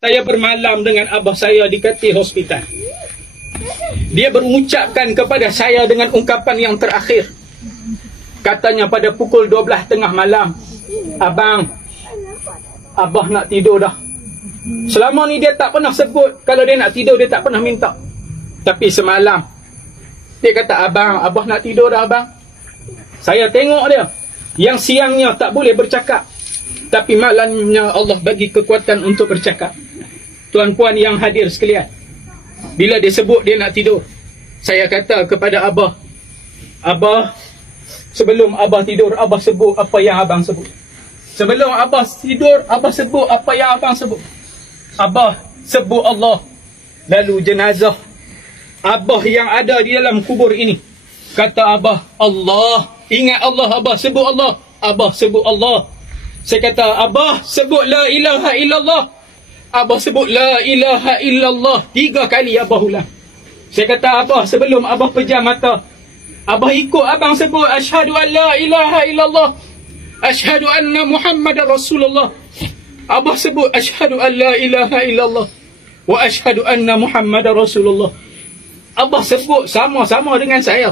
Saya bermalam dengan abah saya di katil hospital. Dia berucapkan kepada saya dengan ungkapan yang terakhir. Katanya pada pukul 12 tengah malam, "Abang, abah nak tidur dah." Selama ni dia tak pernah sebut kalau dia nak tidur, dia tak pernah minta. Tapi semalam dia kata, "Abang, abah nak tidur dah abang." Saya tengok dia, yang siangnya tak boleh bercakap, tapi malamnya Allah bagi kekuatan untuk bercakap. Tuan-puan yang hadir sekalian, bila dia sebut dia nak tidur, saya kata kepada abah, "Abah, sebelum abah tidur, abah sebut apa yang abang sebut. Sebelum abah tidur, abah sebut apa yang abang sebut. Abah sebut Allah." Lalu jenazah abah yang ada di dalam kubur ini, kata abah, "Allah." Ingat Allah, abah sebut Allah. Abah sebut Allah. Saya kata, "Abah sebut la ilaha illallah." Abah sebut la ilaha illallah 3 kali abah ulang. Saya kata, "Abah, sebelum abah pejam mata, abah ikut abang sebut asyhadu an la ilaha illallah, asyhadu anna Muhammadar Rasulullah." Abah sebut asyhadu an la ilaha illallah wa asyhadu anna Muhammadar Rasulullah. Abah sebut sama-sama dengan saya.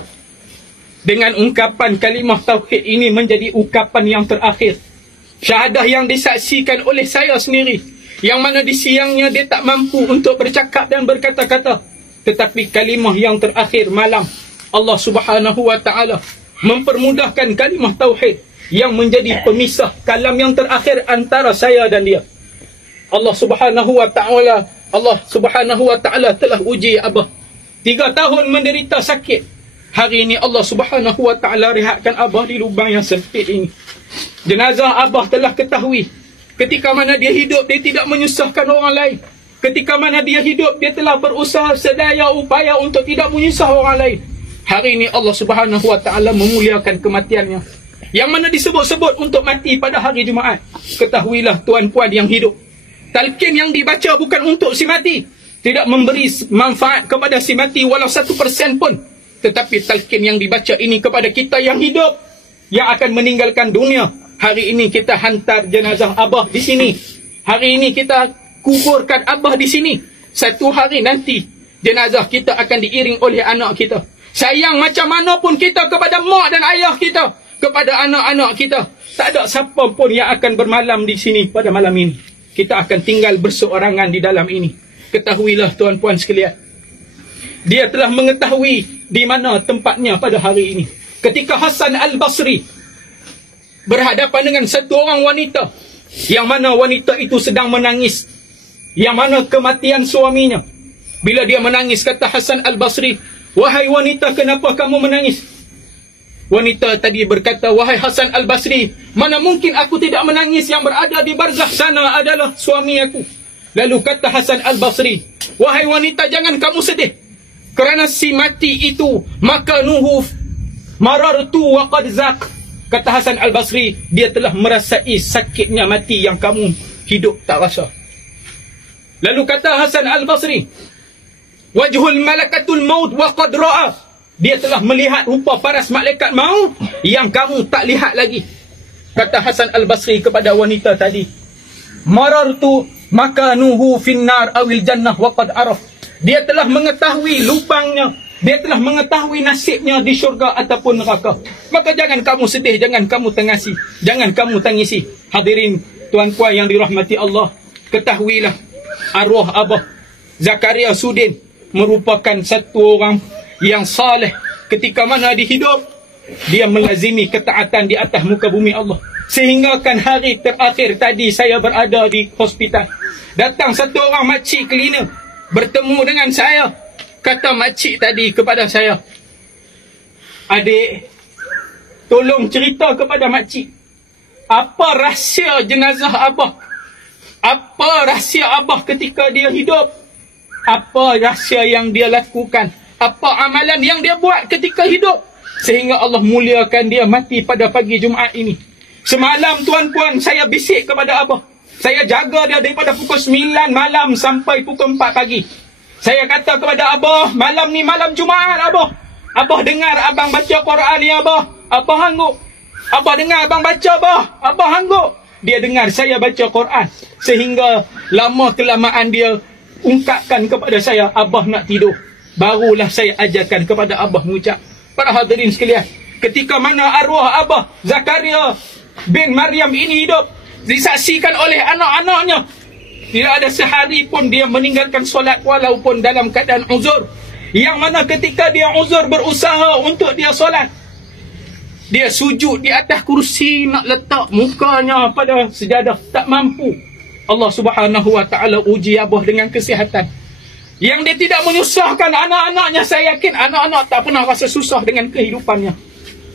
Dengan ungkapan kalimah tauhid ini menjadi ungkapan yang terakhir. Syahadah yang disaksikan oleh saya sendiri, yang mana di siangnya dia tak mampu untuk bercakap dan berkata-kata, tetapi kalimah yang terakhir malam, Allah Subhanahu wa ta'ala mempermudahkan kalimah tauhid yang menjadi pemisah kalam yang terakhir antara saya dan dia. Allah Subhanahu wa ta'ala telah uji abah 3 tahun menderita sakit. Hari ini Allah Subhanahu wa ta'ala rehatkan abah di lubang yang sempit ini. Jenazah abah telah ketahui, ketika mana dia hidup, dia tidak menyusahkan orang lain. Ketika mana dia hidup, dia telah berusaha sedaya upaya untuk tidak menyusah orang lain. Hari ini Allah Subhanahu wa ta'ala memuliakan kematiannya, yang mana disebut-sebut untuk mati pada hari Jumaat. Ketahuilah tuan-puan yang hidup, talqin yang dibaca bukan untuk si mati, tidak memberi manfaat kepada si mati walau 1% pun. Tetapi talqin yang dibaca ini kepada kita yang hidup, yang akan meninggalkan dunia. Hari ini kita hantar jenazah abah di sini. Hari ini kita kuburkan abah di sini. Satu hari nanti jenazah kita akan diiring oleh anak kita. Sayang macam mana pun kita kepada mak dan ayah kita, kepada anak-anak kita, tak ada siapa pun yang akan bermalam di sini pada malam ini. Kita akan tinggal berseorangan di dalam ini. Ketahuilah tuan-puan sekalian, dia telah mengetahui di mana tempatnya pada hari ini. Ketika Hasan Al-Basri berhadapan dengan satu orang wanita, yang mana wanita itu sedang menangis, yang mana kematian suaminya. Bila dia menangis, kata Hasan Al-Basri, "Wahai wanita, kenapa kamu menangis?" Wanita tadi berkata, "Wahai Hasan Al-Basri, mana mungkin aku tidak menangis, yang berada di barzakh sana adalah suami aku." Lalu kata Hasan Al-Basri, "Wahai wanita, jangan kamu sedih, kerana si mati itu makanuhu marartu wa qad zaq." Kata Hasan Al-Basri, dia telah merasai sakitnya mati yang kamu hidup tak rasa. Lalu kata Hasan Al-Basri, "Wajhul malakatul maut wa qad ra'a." Dia telah melihat rupa paras malaikat maut yang kamu tak lihat lagi. Kata Hasan Al-Basri kepada wanita tadi, "Marartu makanuhu finnar awil jannah wa qad araf." Dia telah mengetahui lubangnya, dia telah mengetahui nasibnya di syurga ataupun neraka. Maka jangan kamu sedih, jangan kamu tangisi, jangan kamu tangisi. Hadirin tuan-puan yang dirahmati Allah, ketahuilah arwah abah Zakaria Sudin merupakan satu orang yang saleh. Ketika mana dia hidup, dia melazimi ketaatan di atas muka bumi Allah. Sehingga kan hari terakhir tadi saya berada di hospital, datang satu orang makcik cleaner bertemu dengan saya. Kata makcik tadi kepada saya, "Adik, tolong cerita kepada makcik, apa rahsia jenazah abah? Apa rahsia abah ketika dia hidup? Apa rahsia yang dia lakukan? Apa amalan yang dia buat ketika hidup, sehingga Allah muliakan dia mati pada pagi Jumaat ini?" Semalam tuan-puan saya bisik kepada abah, saya jaga dia daripada pukul 9 malam sampai pukul 4 pagi. Saya kata kepada abah, malam ni malam Jumaat abah. Abah dengar abang baca Quran ni abah. Abah hangguk. Abah dengar abang baca abah. Abah hangguk. dia dengar saya baca Quran, sehingga lama kelamaan dia ungkapkan kepada saya, Abah nak tidur. Barulah saya ajarkan kepada Abah mengucap. Para hadirin sekalian, ketika mana arwah Abah Zakaria bin Maryam ini hidup, disaksikan oleh anak-anaknya, tidak ada sehari pun dia meninggalkan solat walaupun dalam keadaan uzur. Yang mana ketika dia uzur berusaha untuk dia solat, dia sujud di atas kursi nak letak mukanya pada sejadah, tak mampu. Allah Subhanahu wa taala uji Abah dengan kesihatan yang dia tidak menyusahkan anak-anaknya. Saya yakin anak-anak tak pernah rasa susah dengan kehidupannya.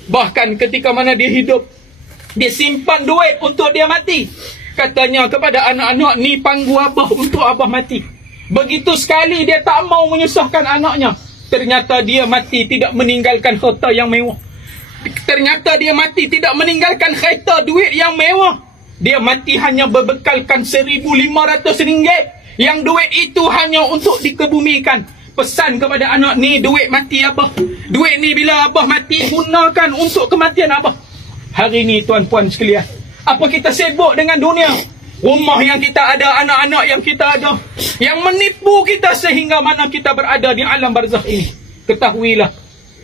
Bahkan ketika mana dia hidup, dia simpan duit untuk dia mati. Katanya kepada anak-anak, ni panggu Abah untuk Abah mati. Begitu sekali dia tak mau menyusahkan anaknya. Ternyata dia mati tidak meninggalkan harta yang mewah. Ternyata dia mati tidak meninggalkan kereta duit yang mewah. Dia mati hanya berbekalkan RM1,500. Yang duit itu hanya untuk dikebumikan. Pesan kepada anak, ni duit mati Abah. Duit ni bila Abah mati, gunakan untuk kematian Abah. Hari ni tuan-puan sekalian, apa kita sibuk dengan dunia? Rumah yang kita ada, anak-anak yang kita ada, yang menipu kita sehingga mana kita berada di alam barzakh ini. Ketahuilah,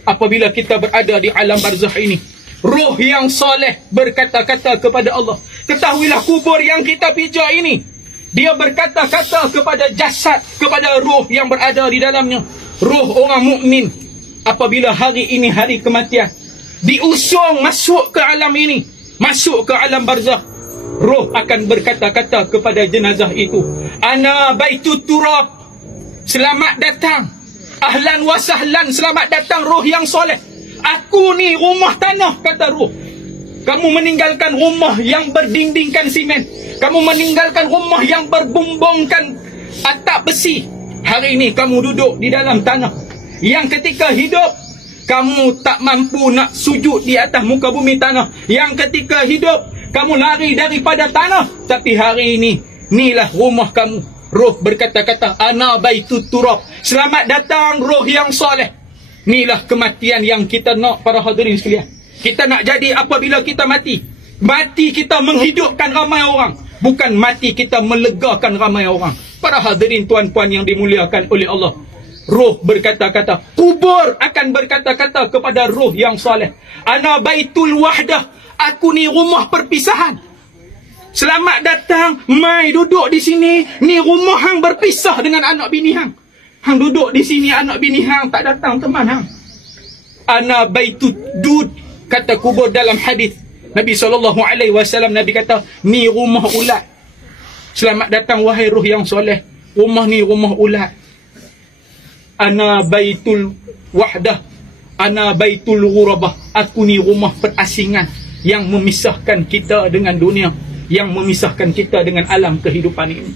apabila kita berada di alam barzakh ini, roh yang soleh berkata-kata kepada Allah. Ketahuilah, kubur yang kita pijak ini, dia berkata-kata kepada jasad, kepada roh yang berada di dalamnya. Roh orang mukmin, apabila hari ini hari kematian, diusung masuk ke alam ini, masuk ke alam barzakh, roh akan berkata-kata kepada jenazah itu, ana baitut turab, selamat datang, ahlan wa sahlan, selamat datang roh yang soleh. Aku ni rumah tanah, kata roh. Kamu meninggalkan rumah yang berdindingkan simen, kamu meninggalkan rumah yang berbumbungkan atap besi. Hari ini kamu duduk di dalam tanah yang ketika hidup kamu tak mampu nak sujud di atas muka bumi tanah, yang ketika hidup kamu lari daripada tanah. Tapi hari ini, inilah rumah kamu. Roh berkata-kata, ana baitut turab, selamat datang roh yang soleh. Inilah kematian yang kita nak, para hadirin sekalian. Kita nak jadi apabila kita mati, mati kita menghidupkan ramai orang, bukan mati kita melegakan ramai orang. Para hadirin tuan-puan yang dimuliakan oleh Allah, roh berkata-kata, kubur akan berkata-kata kepada roh yang soleh, ana baitul wahdah, aku ni rumah perpisahan. Selamat datang, mai duduk di sini. Ni rumah hang berpisah dengan anak bini hang. Hang duduk di sini, anak bini hang tak datang teman hang. Ana baitud dud, kata kubur dalam hadis Nabi SAW. Nabi kata, ni rumah ulat. Selamat datang wahai roh yang soleh, rumah ni rumah ulat. Ana baitul wahdah, ana baitul ghurabah, aku ni rumah perasingan yang memisahkan kita dengan dunia, yang memisahkan kita dengan alam kehidupan ini.